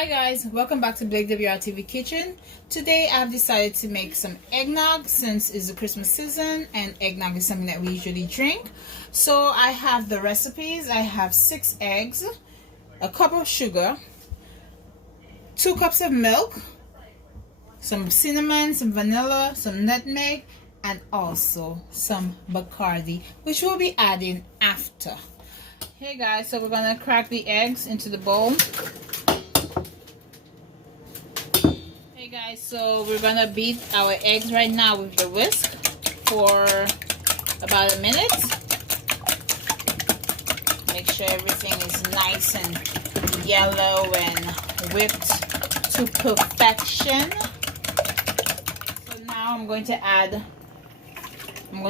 Hi guys, welcome back to Blake WRTV Kitchen. Today I've decided to make some eggnog since it's the Christmas season and eggnog is something that we usually drink. So I have the recipes. I have 6 eggs, a cup of sugar, 2 cups of milk, some cinnamon, some vanilla, some nutmeg, and also some Bacardi, which we'll be adding after. Hey guys, so we're gonna crack the eggs into the bowl. Hey guys, so we're gonna beat our eggs right now with the whisk for about a minute. Make sure everything is nice and yellow and whipped to perfection. So now I'm going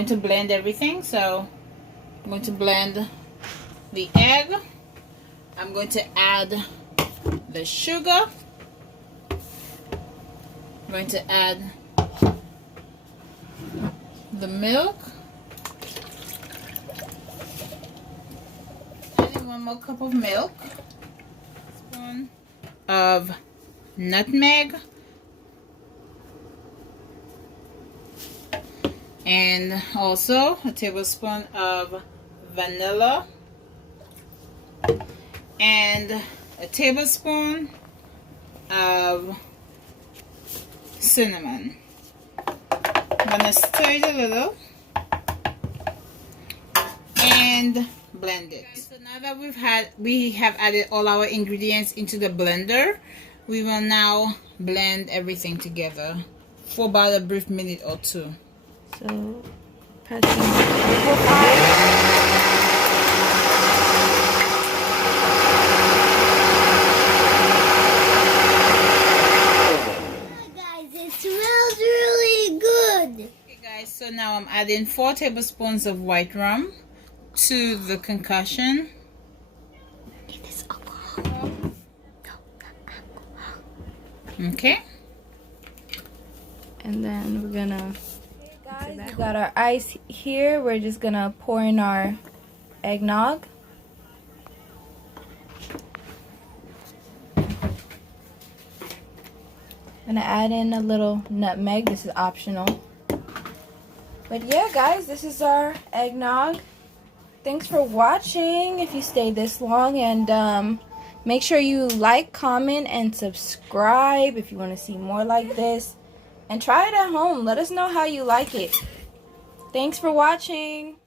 to blend everything. So I'm going to blend the egg. I'm going to add the sugar. I'm going to add the milk. Adding 1 more cup of milk. Spoon of nutmeg. And also a tablespoon of vanilla. And a tablespoon of cinnamon. I'm gonna stir it a little and blend it. Okay, so now that we have added all our ingredients into the blender, we will now blend everything together for about a brief minute or two. So passing So now I'm adding 4 tablespoons of white rum to the concoction. It is alcohol. No, not alcohol. Okay. And then we're gonna, guys, we got our ice here. We're just gonna pour in our eggnog. Gonna add in a little nutmeg. This is optional. But yeah, guys, this is our eggnog. Thanks for watching if you stayed this long. And make sure you like, comment, and subscribe if you want to see more like this. And try it at home. Let us know how you like it. Thanks for watching.